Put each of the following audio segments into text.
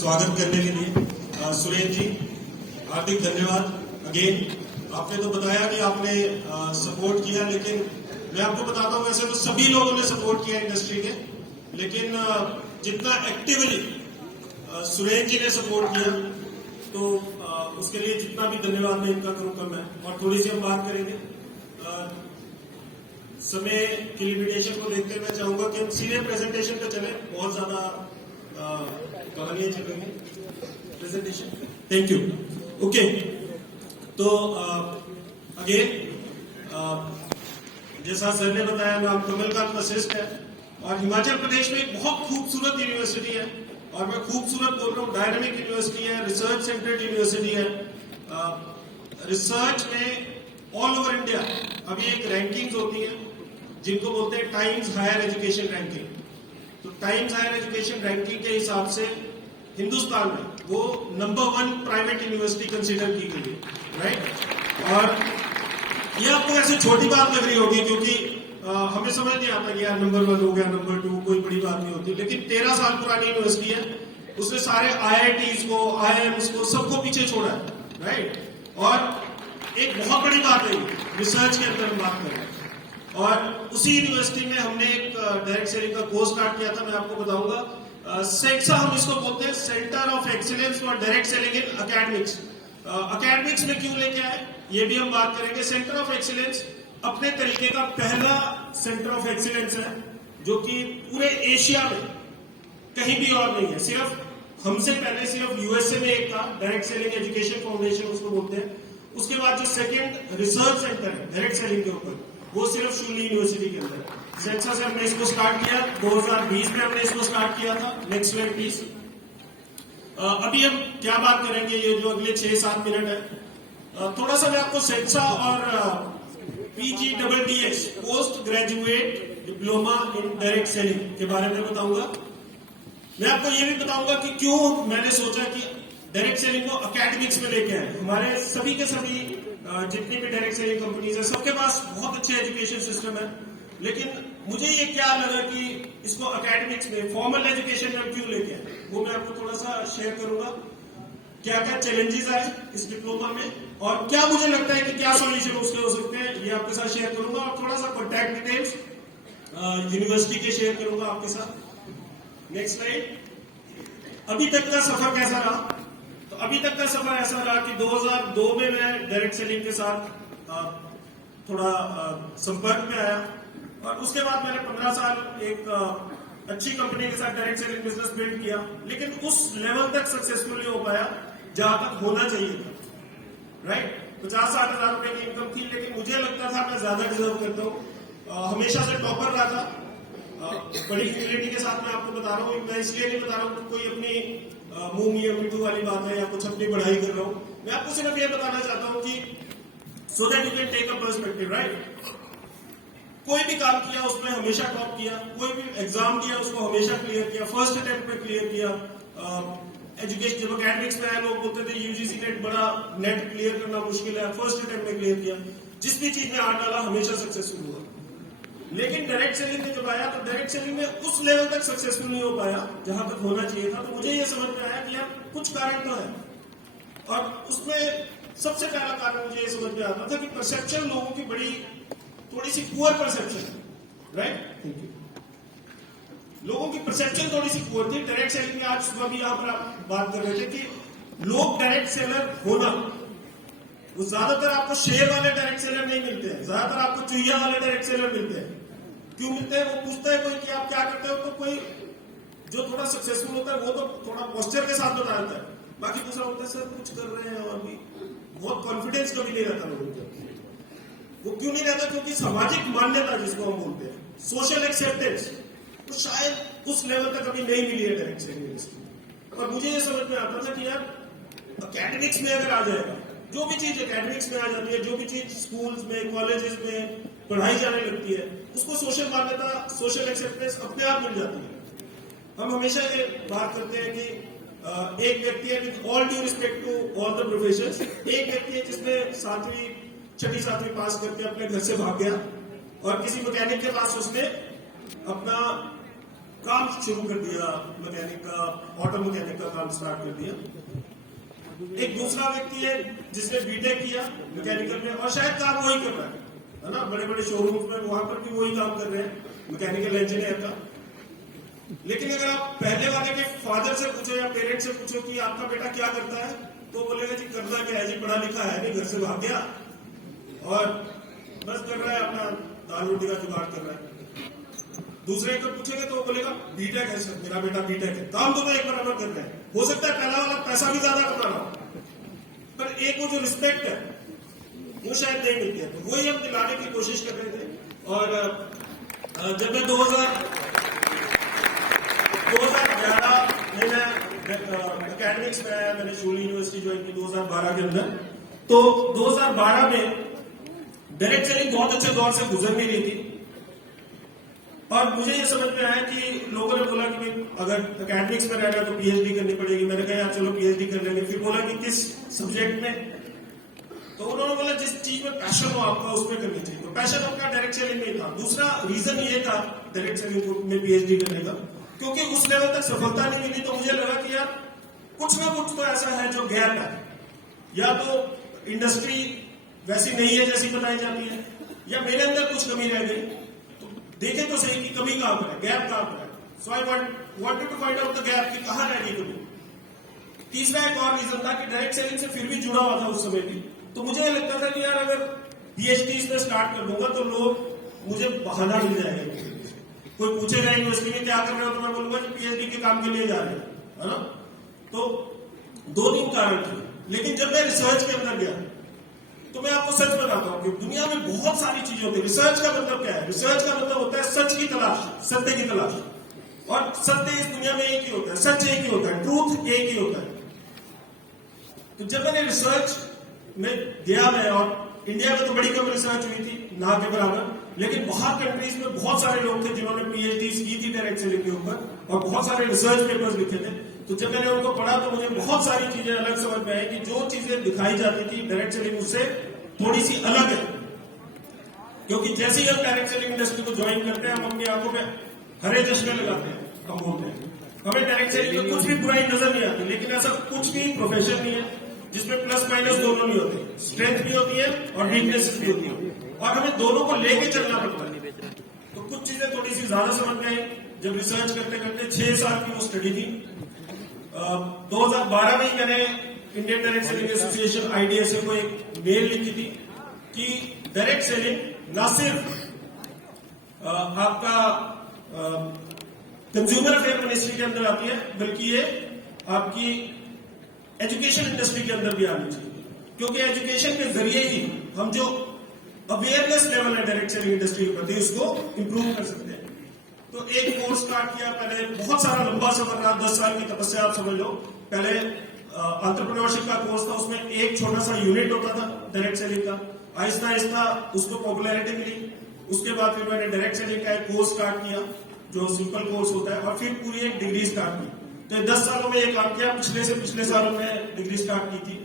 स्वागत करने के लिए। सुरेश जी, हार्दिक धन्यवाद अगेन। आपने तो बताया कि आपने सपोर्ट किया, लेकिन मैं आपको बताता हूँ वैसे तो सभी लोगों ने सपोर्ट किया इंडस्ट्री के, लेकिन जितना एक्टिवली सुरेश जी ने सपोर्ट किया तो उसके लिए जितना भी धन्यवाद मैं इनका करूँ कम है। और थोड़ी सी हम बात करेंगे, समय की लिमिटेशन को देखते हुए मैं चाहूंगा कि हम सीधे प्रेजेंटेशन पे चले, बहुत ज्यादा कहानियां चलेंगी प्रेजेंटेशन। Thank you. ओके, तो अगेन जैसा सर ने बताया, नाम कमलकांत वशिष्ठ है और हिमाचल प्रदेश में एक बहुत खूबसूरत यूनिवर्सिटी है, और मैं खूबसूरत बोल रहा हूँ, डायनामिक यूनिवर्सिटी है, रिसर्च सेंटर्ड यूनिवर्सिटी है। रिसर्च में ऑल ओवर इंडिया अभी एक रैंकिंग्स होती है जिनको बोलते हैं टाइम्स हायर एजुकेशन रैंकिंग। तो टाइम्स हायर एजुकेशन रैंकिंग के हिसाब से हिंदुस्तान में वो नंबर 1 प्राइवेट यूनिवर्सिटी कंसीडर की गई है, राइट। और ये आपको ऐसे छोटी बात लग रही होगी, क्योंकि हमें समझ नहीं आता कि यार नंबर 1 हो गया, नंबर 2 कोई बड़ी बात नहीं होती, लेकिन 13 साल पुरानी यूनिवर्सिटी है। उसने सारे IITs को, IIMs को, सबको पीछे छोड़ा है, राइट। और एक बहुत बड़ी बात है रिसर्च के अंदर हम बात करें, और उसी यूनिवर्सिटी में हमने एक डायरेक्ट सेलिंग का कोर्स स्टार्ट किया था। मैं आपको बताऊंगा, सेक्सा हम इसको बोलते हैं, centre of excellence for direct selling in academics. Academics में क्यों लेके आए ये भी हम बात करेंगे। सेंटर ऑफ एक्सीलेंस अपने तरीके का पहला सेंटर ऑफ एक्सीलेंस है जो कि पूरे एशिया में कहीं भी और नहीं है। सिर्फ हमसे पहले सिर्फ यूएसए में एक था, डायरेक्ट सेलिंग एजुकेशन फाउंडेशन उसको बोलते हैं। उसके बाद जो सेकंड रिसर्च सेंटर है डायरेक्ट सेलिंग के ऊपर, वो सिर्फ शूली यूनिवर्सिटी के अंदर। सेक्सा से हमने इसको स्टार्ट किया, 2020 में हमने इसको स्टार्ट किया था। Next slide please. अभी हम क्या बात करेंगे, ये जो अगले 6-7 मिनट है, थोड़ा सा मैं आपको सेक्सा और PGDDS post graduate diploma in direct selling के बारे में बताऊंगा। मैं आपको ये भी बताऊंगा कि क्यों मैंने सोचा कि डायरेक्ट सेलिंग को अकेडमिक्स में लेके आए। हमारे सभी के सभी जितनी भी डायरेक्ट सेलिंग कंपनीज है, सबके पास बहुत अच्छे एजुकेशन सिस्टम है, लेकिन मुझे ये क्या लगा कि इसको अकेडमिक्स में, फॉर्मल एजुकेशन में क्यों लेके आए, वो मैं आपको थोड़ा सा शेयर करूंगा। क्या क्या चैलेंजेस आए इस डिप्लोमा में, और क्या मुझे लगता है कि क्या सॉल्यूशन उसके हो सकते हैं, ये आपके साथ शेयर करूंगा। और थोड़ा सा कॉन्टैक्ट डिटेल्स यूनिवर्सिटी के शेयर करूंगा आपके साथ। Next slide. अभी तक का सफर कैसा रहा? तो अभी तक का सफर ऐसा रहा कि 2002 में मैं डायरेक्ट सेलिंग के साथ थोड़ा संपर्क में आया, और उसके बाद मैंने 15 साल एक अच्छी कंपनी के साथ डायरेक्ट सेलिंग बिजनेस बिल्ड किया, लेकिन उस लेवल तक सक्सेसफुल नहीं हो पाया जहां तक होना चाहिए था, राइट। 50-60 हजार रुपए की इनकम थी, लेकिन मुझे लगता था मैं ज्यादा डिजर्व करता हूँ। हमेशा से टॉपर रहा था, बड़ी ह्यूमिलिटी के साथ मैं आपको बता रहा हूँ। मैं इसलिए नहीं बता रहा हूँ कोई अपनी मुंह मियां मिठू वाली बात है या कुछ अपनी बढ़ाई कर रहा हूँ। मैं आपको सिर्फ ये बताना चाहता हूँ कि so that you can take a perspective, right. कोई भी काम किया उसमें हमेशा टॉप किया, कोई भी एग्जाम दिया उसको हमेशा क्लियर किया, फर्स्ट अटेम्प्ट में क्लियर किया। एजुकेशन जब अकेडमिक्स में आए, लोग बोलते थे यूजीसी नेट बड़ा, नेट क्लियर करना मुश्किल है, फर्स्ट अटेम्प्ट में क्लियर किया। जिस भी चीज में हाथ डाला हमेशा सक्सेसफुल हुआ। लेकिन डायरेक्ट सेलिंग में जब आया तो डायरेक्ट सेलिंग में उस लेवल तक सक्सेसफुल नहीं हो पाया जहां तक होना चाहिए था। तो मुझे ये समझ में आया कि यार कुछ कारण तो है, और उसमें सबसे पहला कारण मुझे ये समझ में आता था कि परसेप्शन लोगों की बड़ी थोड़ी सी पुअर परसेप्शन है, राइट। Thank you. लोगों की परसेप्शन थोड़ी सी पुअर थी डायरेक्ट सेलिंग में। आज सुबह भी यहां पर आप बात कर रहे थे कि लोग डायरेक्ट सेलर होना, वो ज्यादातर आपको शेयर वाले डायरेक्ट सेलर नहीं मिलते हैं, ज्यादातर आपको चुहिया वाले डायरेक्ट सेलर मिलते हैं। क्यों मिलते हैं? वो पूछता है कोई कि आप क्या करते हो, तो कोई जो थोड़ा सक्सेसफुल होता है वो तो थोड़ा पोस्चर के साथ बताता है, बाकी दूसरा होता है सर कुछ कर रहे हैं, और भी बहुत कॉन्फिडेंस कभी नहीं रहता लोगों को। वो क्यों नहीं रहता? क्योंकि सामाजिक मान्यता जिसको हम बोलते हैं, सोशल एक्सेप्टेंस, तो शायद उस लेवल तक अभी नहीं मिली है डायरेक्ट सेलिंग। और मुझे ये समझ में आता था कि यार अकेडमिक्स में अगर आ जाएगा, जो भी चीज अकेडमिक्स में आ जाती है, जो भी चीज स्कूल्स में, कॉलेजेस में पढ़ाई जाने लगती है, उसको सोशल मान्यता, सोशल एक्सेप्टेंस अपने आप मिल जाती है। हम हमेशा ये बात करते हैं कि एक व्यक्ति है, with all due respect to all the professions, एक व्यक्ति है जिसने 6वीं 7वीं पास करके अपने घर से भाग गया और किसी मैकेनिक के पास उसने अपना काम शुरू कर दिया, मैकेनिक का, ऑटो मैकेनिक का काम स्टार्ट कर दिया। एक दूसरा व्यक्ति है जिसने बीटेक किया मैकेनिकल में और शायद काम वही कर रहा है ना, बड़े बड़े शोरूम्स में वहां पर भी वही काम कर रहे हैं मैकेनिकल इंजीनियर का। लेकिन अगर आप पहले वाले के फादर से पूछो या पेरेंट्स से पूछो कि आपका बेटा क्या करता है, तो बोलेगा जी करता क्या है जी, पढ़ा लिखा है नहीं, घर से भाग गया और बस कर रहा है अपना दाल रोटी का जुगाड़ कर रहा है। दूसरे को पूछेंगे तो वो बोलेगा बीटेक है सर, मेरा बेटा बीटेक है। काम दोनों एक बराबर कर रहे हैं। हो सकता है पहला वाला पैसा भी ज्यादा कमा रहा हो, पर एक वो जो रिस्पेक्ट है वो शायद नहीं मिलती है। तो वही हम दिलाने की कोशिश कर रहे थे। और जब मैं 2011 में मैं एकेडमिक्स में आया, मैंने शूली यूनिवर्सिटी ज्वाइन की 2012 के अंदर। तो 2012 में डायरेक्ट सेलिंग बहुत अच्छे दौर से गुजर नहीं रही थी और मुझे ये समझ में आया कि लोगों ने बोला कि अगर एकेडमिक्स में रहना है तो पीएचडी करनी पड़ेगी। मैंने कहा यार चलो पीएचडी कर लेंगे। फिर बोला कि किस सब्जेक्ट में, तो उन्होंने बोला जिस चीज में पैशन हो आपका उसमें करनी चाहिए। तो पैशन अपना डायरेक्ट सेलिंग में था। दूसरा रीजन ये था डायरेक्ट सेलिंग में पीएचडी करने का, क्योंकि उस लेवल तक सफलता नहीं मिली। तो मुझे लगा कि यार कुछ ना कुछ तो ऐसा है जो गैप है, या तो इंडस्ट्री वैसी नहीं है जैसी बताई जाती है, या मेरे अंदर कुछ कमी रह गई। देखें तो सही कि कमी कहां पर है, गैप कहां पर है। So I wanted to find out the gap कि कहां रह गई कमी। तीसरा एक और रीजन था कि डायरेक्ट सेलिंग से फिर भी जुड़ा हुआ था उस समय भी। तो मुझे लगता था कि यार अगर पीएचडी इसमें स्टार्ट कर दूंगा तो लोग मुझे बहाना मिल जाएगा। कोई पूछेगा यूनिवर्सिटी में क्या कर रहे हो, तो मैं बोलूंगा कि पीएचडी के काम के लिए जा रहे हैं, है ना। तो 2-3 कारण थे। लेकिन जब मैं रिसर्च के अंदर गया तो मैं आपको सच बताता हूं कि दुनिया में बहुत सारी चीजें होती है। रिसर्च का मतलब क्या है? रिसर्च का मतलब होता है सच की तलाश, सत्य की तलाश। और सत्य इस दुनिया में एक ही होता है, सच एक ही होता है, ट्रूथ एक ही होता है। तो जब मैंने रिसर्च में गया मैं, और इंडिया में तो बड़ी कम रिसर्च हुई थी, ना के बराबर, लेकिन बाहर कंट्रीज में बहुत सारे लोग थे जिन्होंने पीएचडी की थी डायरेक्ट सेलिंग के ऊपर और बहुत सारे रिसर्च पेपर्स लिखे थे। तो जब मैंने उनको पढ़ा तो मुझे बहुत सारी चीजें अलग समझ में आई कि जो चीजें दिखाई जाती थी डायरेक्ट सेलिंग उससे थोड़ी सी अलग है। क्योंकि जैसे ही हम डायरेक्ट सेलिंग इंडस्ट्री को ज्वाइन करते हैं, हम अपनी आंखों पे हरे चश्मे लगाते हैं, हम बोलते हैं हमें डायरेक्ट सेलिंग में कुछ भी बुराई नजर नहीं आती। लेकिन ऐसा कुछ भी प्रोफेशन नहीं है जिसमें प्लस माइनस दोनों नहीं होते, स्ट्रेंथ भी होती है और वीकनेसेस भी होती है, और हमें दोनों को लेके चलना पड़ता है। तो कुछ चीजें थोड़ी सी ज्यादा समझ में आई जब रिसर्च करते करते 6 साल की वो स्टडी थी। 2012 में ही मैंने Indian direct selling association IDSA को एक मेल लिखी थी कि डायरेक्ट सेलिंग ना सिर्फ आपका कंज्यूमर अफेयर मिनिस्ट्री के अंदर आती है, बल्कि ये आपकी एजुकेशन इंडस्ट्री के अंदर भी आनी चाहिए। क्योंकि एजुकेशन के जरिए ही हम जो अवेयरनेस लेवल है डायरेक्ट सेलिंग इंडस्ट्री के प्रति उसको इंप्रूव कर सकते हैं। तो एक कोर्स स्टार्ट किया, पहले बहुत सारा लंबा सफर रहा, 10 साल की तपस्या आप समझ लो। पहले एंटरप्रेन्योरशिप का कोर्स था, उसमें एक छोटा सा यूनिट होता था डायरेक्ट सेलिंग का। आहिस्ता आहिस्ता उसको पॉपुलैरिटी मिली। उसके बाद फिर मैंने डायरेक्ट सेलिंग का एक कोर्स स्टार्ट किया जो सिंपल कोर्स होता है, और फिर पूरी एक डिग्री स्टार्ट की। तो 10 सालों में ये काम किया। पिछले से पिछले सालों में डिग्री स्टार्ट की थी।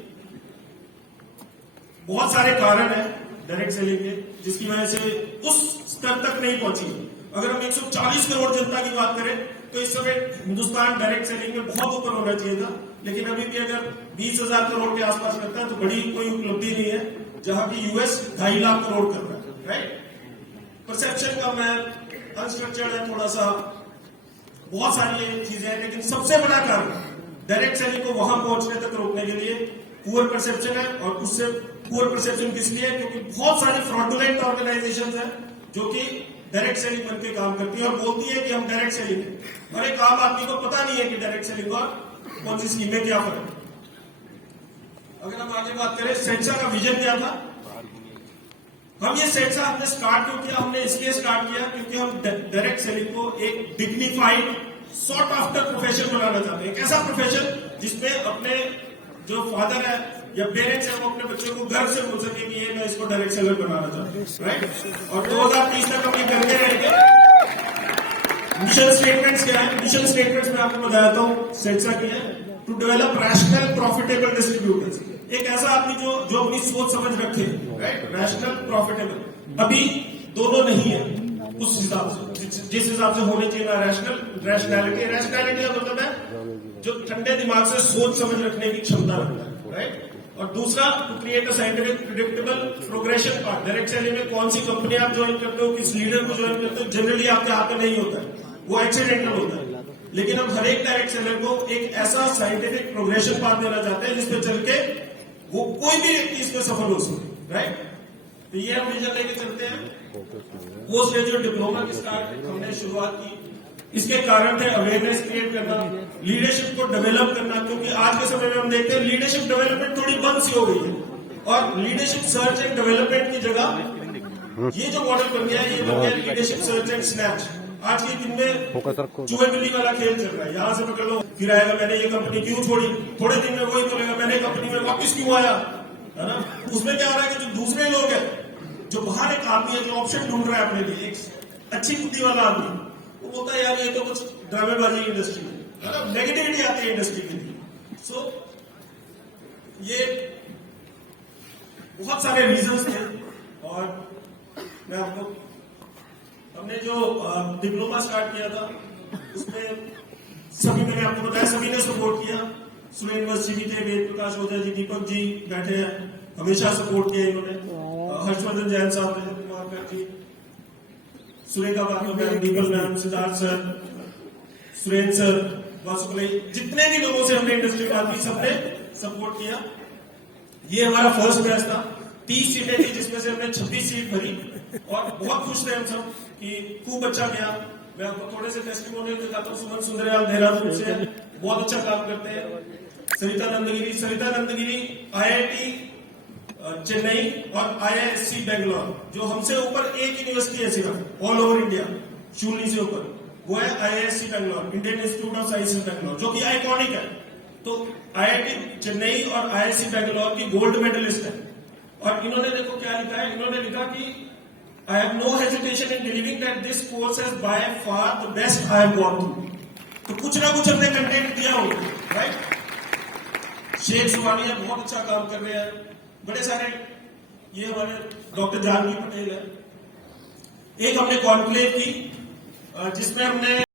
बहुत सारे कारण है डायरेक्ट सेलिंग के जिसकी वजह से उस स्तर तक नहीं पहुंची। अगर हम 140 करोड़ जनता की बात करें तो इस समय हिंदुस्तान डायरेक्ट सेलिंग में बहुत ऊपर होना चाहिए था। लेकिन अभी भी अगर 20,000 करोड़ के आसपास करता है तो बड़ी कोई उपलब्धि नहीं है, जहां की यूएस 2.5 लाख करोड़ कर रहा है। राइट, परसेप्शन कम है, अनस्ट्रक्चर्ड है थोड़ा सा, बहुत सारी चीजें हैं। लेकिन सबसे बड़ा कारण डायरेक्ट सेलिंग को वहां पहुंचने तक रोकने के लिए पुअर परसेप्शन है। और उससे पुअर परसेप्शन किस लिए? क्योंकि बहुत सारी फ्रॉडुलेंट ऑर्गेनाइजेशंस हैं जो कि डायरेक्ट सेलिंग करके काम करती है और बोलती है कि हम डायरेक्ट सेलिंग है, और एक आम आदमी को पता नहीं है कि डायरेक्ट सेलिंग और कौन सी स्कीम में क्या फर्क है। अगर हम आगे बात करें, सेंसा का विजन क्या था? हम ये सेंसा हमने स्टार्ट क्यों किया? हमने इसलिए स्टार्ट किया क्योंकि हम डायरेक्ट सेलिंग को एक डिग्निफाइड सॉर्ट आफ्टर प्रोफेशन बनाना चाहते हैं। एक ऐसा प्रोफेशन जिसमें अपने जो फादर है या पेरेंट्स है वो अपने बच्चों को गर्व से बोल सके कि ये मैं इसको डायरेक्ट सेलर बनाना चाहता हूँ। राइट, और 2030 तक हम ये करते रहेंगे। मिशन स्टेटमेंट्स क्या है? मिशन स्टेटमेंट्स में आपको बताता हूँ सेंसा की है, to develop rational profitable distributors. एक ऐसा आदमी जो अपनी सोच समझ रखे, राइट, रैशनल प्रॉफिटेबल। अभी दोनों नहीं है। उस हिसाब से जिस हिसाब से होनी चाहिए ना रैशनैलिटी का मतलब है जो ठंडे दिमाग से सोच समझ रखने की क्षमता रखता है, राइट। और दूसरा, to create a scientific predictable progression path. Direct selling में कौन सी कंपनी आप ज्वाइन करते हो, किस लीडर को ज्वाइन करते हो, जनरली आपके हाथ में नहीं होता है, वो एक्सीडेंटल होता है। लेकिन हम हर एक डायरेक्ट सेलर को एक ऐसा साइंटिफिक प्रोग्रेशन पाथ देना चाहते हैं जिसपे चल के वो कोई भी व्यक्ति इसमें सफल हो सके, राइट। तो ये हम विजन लेके चलते हैं। पोस्ट ग्रेजुएट डिप्लोमा की स्टार्ट हमने शुरुआत की, इसके कारण थे अवेयरनेस क्रिएट करना, लीडरशिप को डेवलप करना, क्योंकि आज के समय में हम देखते हैं लीडरशिप डेवलपमेंट थोड़ी बंद सी हो गई है, और लीडरशिप सर्च एंड डेवलपमेंट की जगह ये जो मॉडल बन गया है, ये बन गया लीडरशिप सर्च एंड स्नैच। आज के दिन में चूहे बिल्ली वाला खेल चल रहा है, यहां से पकड़ लो, फिर आएगा मैंने ये कंपनी क्यों छोड़ी, थोड़े दिन में वही बोलेगा मैंने कंपनी में वापस क्यों आया, है ना। उसमें क्या हो रहा है कि जो दूसरे लोग हैं, जो बाहर एक आदमी है जो ऑप्शन ढूंढ रहा है अपने लिए, एक अच्छी बुद्धि वाला आदमी, वो बोलता है यार ये तो कुछ ड्रामेबाजी इंडस्ट्री है, नेगेटिविटी आती है इंडस्ट्री के लिए। सो ये बहुत सारे रीजंस थे, और मैं आपको, हमने जो डिप्लोमा स्टार्ट किया था उसमें सभी, मैंने आपको बताया सभी ने सपोर्ट किया। सुरेंद्र जी भी थे, वेद प्रकाश ओझा जी, दीपक जी बैठे हैं, हमेशा सपोर्ट किया इन्होंने, हर्षवर्धन जैन साहब, Kumar ji, Surekha ma'am, Deepak ma'am, Siddharth sir, Surendra sir, Vasupalai, जितने भी लोगों से हमने इंडस्ट्री बात की सबने सपोर्ट किया। ये हमारा फर्स्ट बैच था, 30 सीटें थी जिसमें से हमने 26 सीट भरी, और बहुत खुश थे हम सब कि खूब अच्छा गया। मैं आपको थोड़े से टेस्टिमोनियल दिखाता हूँ। सुमन सुंदरयाल देहरादून से बहुत अच्छा काम करते हैं। सरिता नंदगिरी IIT चेन्नई और IISc बेंगलोर, जो हमसे ऊपर एक यूनिवर्सिटी है सिर्फ ऑल ओवर इंडिया, शून्य से ऊपर, वो है IISc Bangalore, Indian institute of science Bangalore, जो कि आइकॉनिक है। तो IIT चेन्नई और IISc बेंगलोर की गोल्ड मेडलिस्ट है। और इन्होंने देखो क्या लिखा है, इन्होंने लिखा कि I have no hesitation in believing that this course is by far the best I have gone through. तो कुछ ना कुछ हमने कंटेंट दिया होगा, राइट। शेख सुवानिया बहुत अच्छा काम कर रहे हैं, बड़े सारे, ये हमारे डॉक्टर जानवी पटेल है। एक हमने कॉन्क्लेव की जिसमें हमने